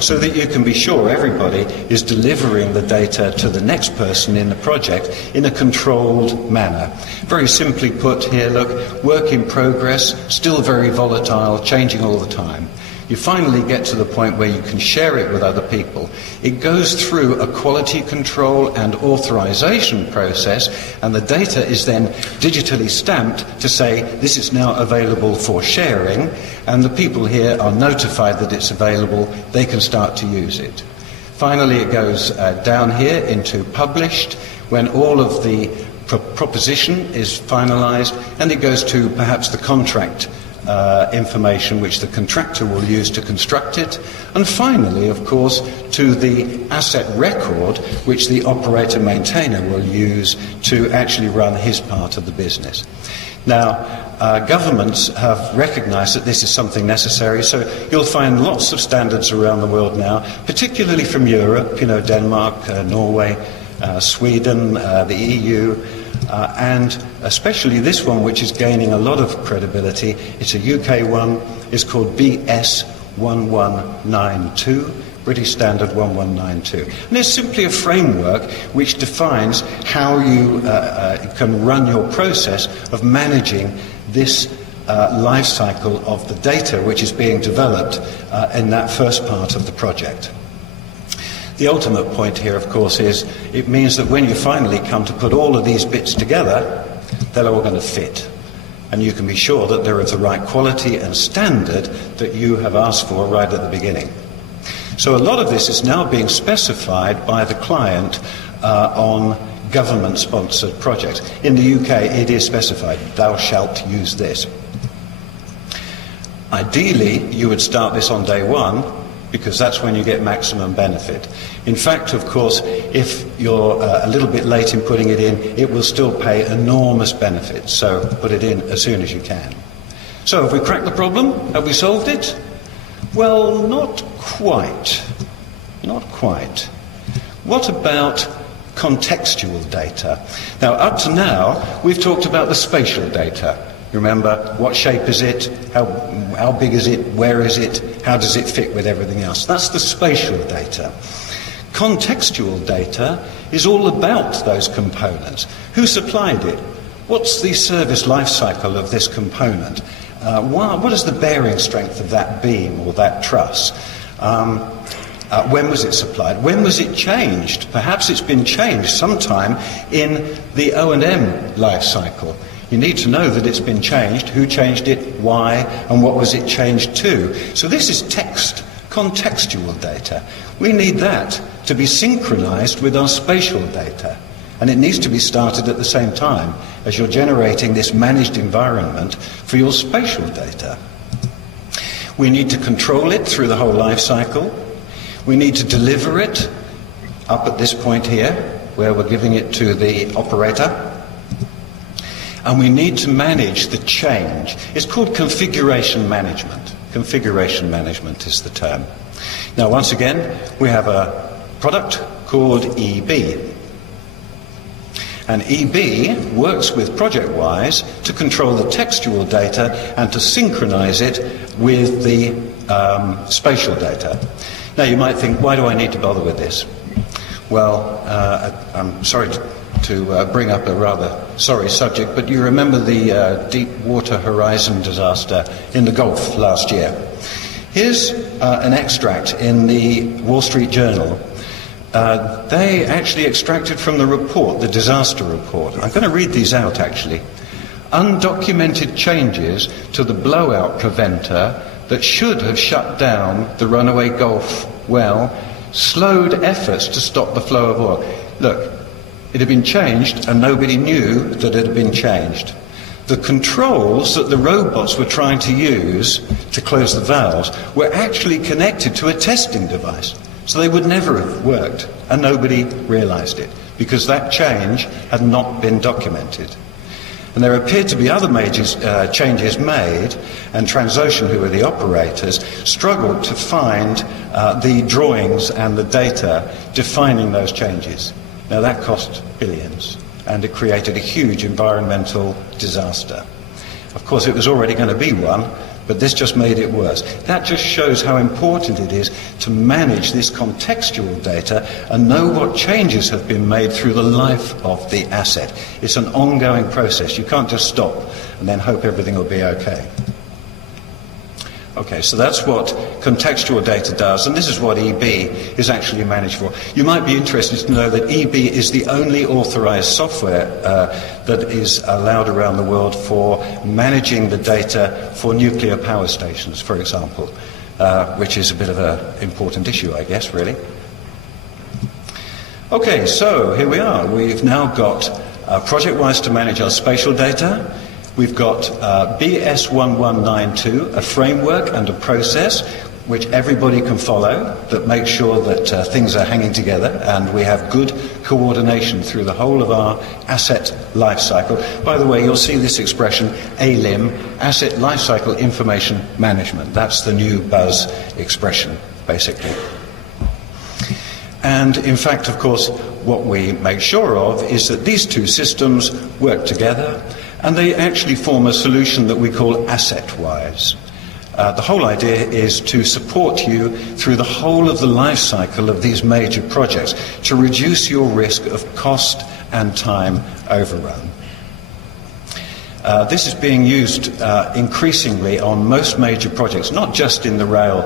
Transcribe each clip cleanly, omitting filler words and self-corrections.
so that you can be sure everybody is delivering the data to the next person in the project in a controlled manner. Very simply put here, look, work in progress, still very volatile, changing all the time. You finally get to the point where you can share it with other people. It goes through a quality control and authorization process, and the data is then digitally stamped to say this is now available for sharing, and the people here are notified that it's available. They can start to use it. Finally, it goes down here into published, when all of the proposition is finalized, and it goes to perhaps the contract information which the contractor will use to construct it, and finally, of course, to the asset record which the operator maintainer will use to actually run his part of the business. Now, governments have recognized that this is something necessary, so you'll find lots of standards around the world now, particularly from Europe, Denmark, Norway, Sweden, the EU, and especially this one, which is gaining a lot of credibility. It's a UK one. It's called BS 1192, British Standard 1192. And it's simply a framework which defines how you can run your process of managing this life cycle of the data which is being developed in that first part of the project. The ultimate point here, of course, is it means that when you finally come to put all of these bits together, they're all going to fit. And you can be sure that they're of the right quality and standard that you have asked for right at the beginning. So a lot of this is now being specified by the client on government-sponsored projects. In the UK, it is specified, thou shalt use this. Ideally, you would start this on day one, because that's when you get maximum benefit. In fact, of course, if you're a little bit late in putting it in, it will still pay enormous benefits, so put it in as soon as you can. So have we cracked the problem? Have we solved it? Well, not quite. Not quite. What about contextual data? Now, up to now, we've talked about the spatial data. Remember, what shape is it? How big is it? Where is it? How does it fit with everything else? That's the spatial data. Contextual data is all about those components. Who supplied it? What's the service life cycle of this component? What is the bearing strength of that beam or that truss? When was it supplied? When was it changed? Perhaps it's been changed sometime in the O&M life cycle. You need to know that it's been changed, who changed it, why, and what was it changed to. So this is text, contextual data. We need that to be synchronized with our spatial data. And it needs to be started at the same time as you're generating this managed environment for your spatial data. We need to control it through the whole life cycle. We need to deliver it up at this point here, where we're giving it to the operator. And we need to manage the change. It's called configuration management. Configuration management is the term. Now, once again, we have a product called EB. And EB works with ProjectWise to control the textual data and to synchronize it with the spatial data. Now, you might think, why do I need to bother with this? Well, I'm sorry to bring up a rather sorry subject, but you remember the Deepwater Horizon disaster in the Gulf last year. Here's an extract in the Wall Street Journal. They actually extracted from the report, the disaster report. I'm going to read these out, actually. Undocumented changes to the blowout preventer that should have shut down the runaway Gulf well slowed efforts to stop the flow of oil. Look, it had been changed and nobody knew that it had been changed. The controls that the robots were trying to use to close the valves were actually connected to a testing device. So they would never have worked, and nobody realized it, because that change had not been documented. And there appeared to be other major changes made, and Transocean, who were the operators, struggled to find the drawings and the data defining those changes. Now that cost billions, and it created a huge environmental disaster. Of course, it was already going to be one. But this just made it worse. That just shows how important it is to manage this contextual data and know what changes have been made through the life of the asset. It's an ongoing process. You can't just stop and then hope everything will be okay. Okay, so that's what contextual data does, and this is what EB is actually managed for. You might be interested to know that EB is the only authorized software that is allowed around the world for managing the data for nuclear power stations, for example, which is a bit of an important issue, I guess, really. Okay, so here we are. We've now got ProjectWise to manage our spatial data. We've got BS1192, a framework and a process which everybody can follow that makes sure that things are hanging together, and we have good coordination through the whole of our asset lifecycle. By the way, you'll see this expression, ALIM, Asset Lifecycle Information Management. That's the new buzz expression, basically. And in fact, of course, what we make sure of is that these two systems work together, and they actually form a solution that we call AssetWise. The whole idea is to support you through the whole of the life cycle of these major projects to reduce your risk of cost and time overrun. This is being used increasingly on most major projects, not just in the rail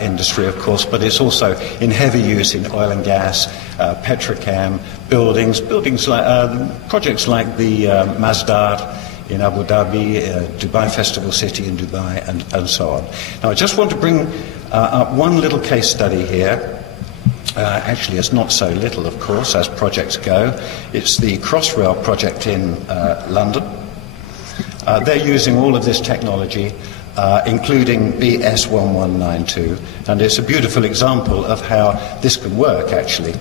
industry, of course, but it's also in heavy use in oil and gas, petrochem, buildings like projects like the Masdar in Abu Dhabi, Dubai Festival City in Dubai, and so on. Now, I just want to bring up one little case study here. Actually, it's not so little, of course, as projects go. It's the Crossrail project in London. They're using all of this technology, including BS1192, and it's a beautiful example of how this can work, actually.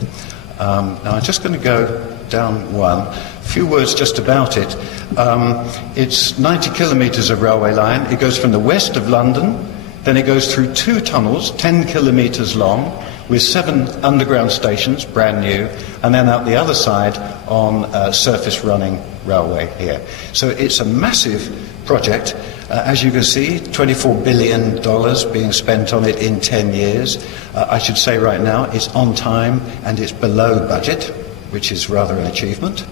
Now, I'm just going to go down one. A few words just about it. It's 90 kilometres of railway line. It goes from the west of London, then it goes through 2 tunnels, 10 kilometres long, with 7 underground stations, brand new, and then out the other side on surface running railway here. So it's a massive project. As you can see, $24 billion being spent on it in 10 years. I should say right now it's on time and it's below budget, which is rather an achievement.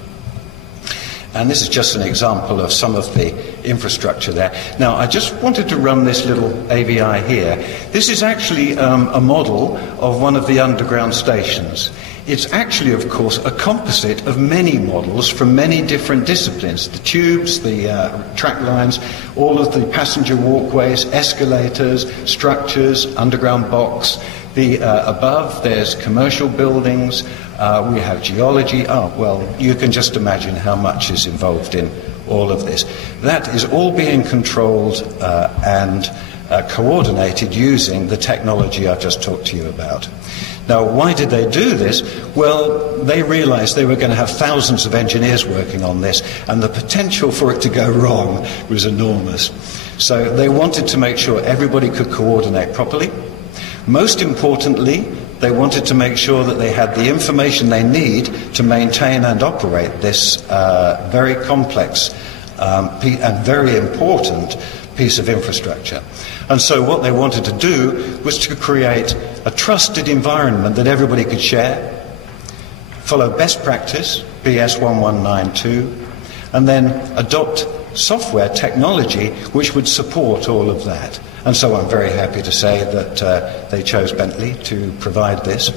And this is just an example of some of the infrastructure there. Now, I just wanted to run this little AVI here. This is actually a model of one of the underground stations. It's actually, of course, a composite of many models from many different disciplines. The tubes, the track lines, all of the passenger walkways, escalators, structures, underground box. Above, there's commercial buildings. We have geology. Well, you can just imagine how much is involved in all of this. That is all being controlled and coordinated using the technology I've just talked to you about. Now, why did they do this? Well, they realized they were going to have thousands of engineers working on this, and the potential for it to go wrong was enormous. So they wanted to make sure everybody could coordinate properly. Most importantly, they wanted to make sure that they had the information they need to maintain and operate this very complex and very important piece of infrastructure. And so what they wanted to do was to create a trusted environment that everybody could share, follow best practice, BS1192, and then adopt software technology which would support all of that. And so I'm very happy to say that they chose Bentley to provide this.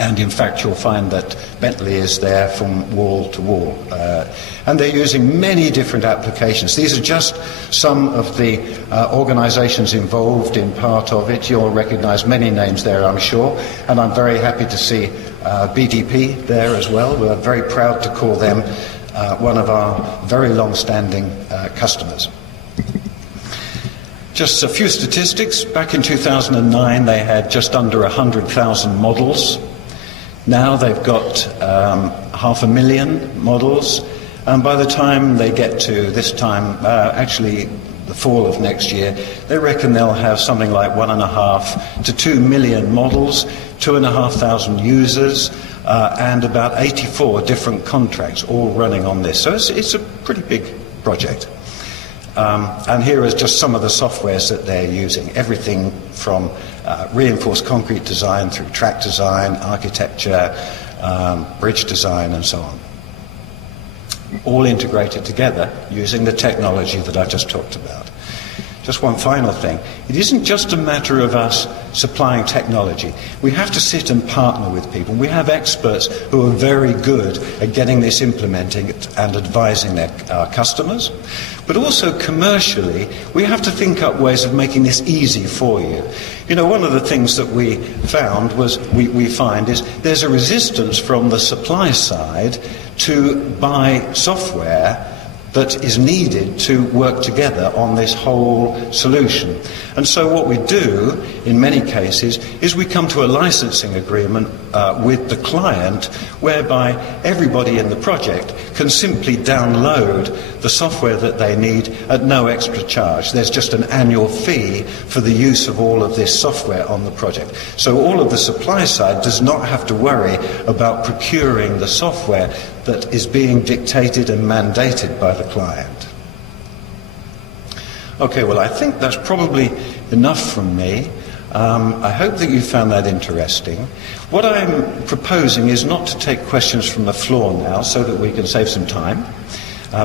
And in fact, you'll find that Bentley is there from wall to wall. And they're using many different applications. These are just some of the organizations involved in part of it. You'll recognize many names there, I'm sure. And I'm very happy to see BDP there as well. We're very proud to call them one of our very long-standing customers. Just a few statistics. Back in 2009, they had just under 100,000 models. Now they've got 500,000 models, and by the time they get to this time, actually the fall of next year, they reckon they'll have something like 1.5 to 2 million models, 2,500 users, and about 84 different contracts all running on this. So it's a pretty big project. And here is just some of the softwares that they're using. Everything from reinforced concrete design through track design, architecture, bridge design, and so on. All integrated together using the technology that I've just talked about. Just one final thing. It isn't just a matter of us supplying technology. We have to sit and partner with people. We have experts who are very good at getting this implementing and advising our customers. But also commercially, we have to think up ways of making this easy for you. You know, one of the things that we found was, we find is there's a resistance from the supply side to buy software that is needed to work together on this whole solution. And so what we do, in many cases, is we come to a licensing agreement with the client whereby everybody in the project can simply download the software that they need at no extra charge. There's just an annual fee for the use of all of this software on the project. So all of the supply side does not have to worry about procuring the software that is being dictated and mandated by the client. Okay, well, I think that's probably enough from me. I hope that you found that interesting. What I'm proposing is not to take questions from the floor now so that we can save some time,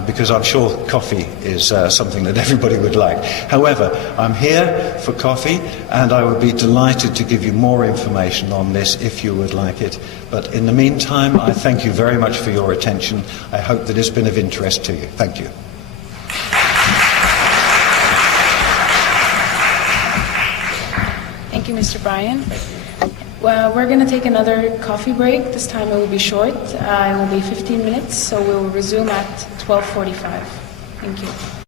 because I'm sure coffee is something that everybody would like. However, I'm here for coffee, and I would be delighted to give you more information on this if you would like it. But in the meantime, I thank you very much for your attention. I hope that it's been of interest to you. Thank you. Thank you, Mr. Brayant. Well, we're going to take another coffee break. This time it will be short. It will be 15 minutes, so we'll resume at 12:45. Thank you.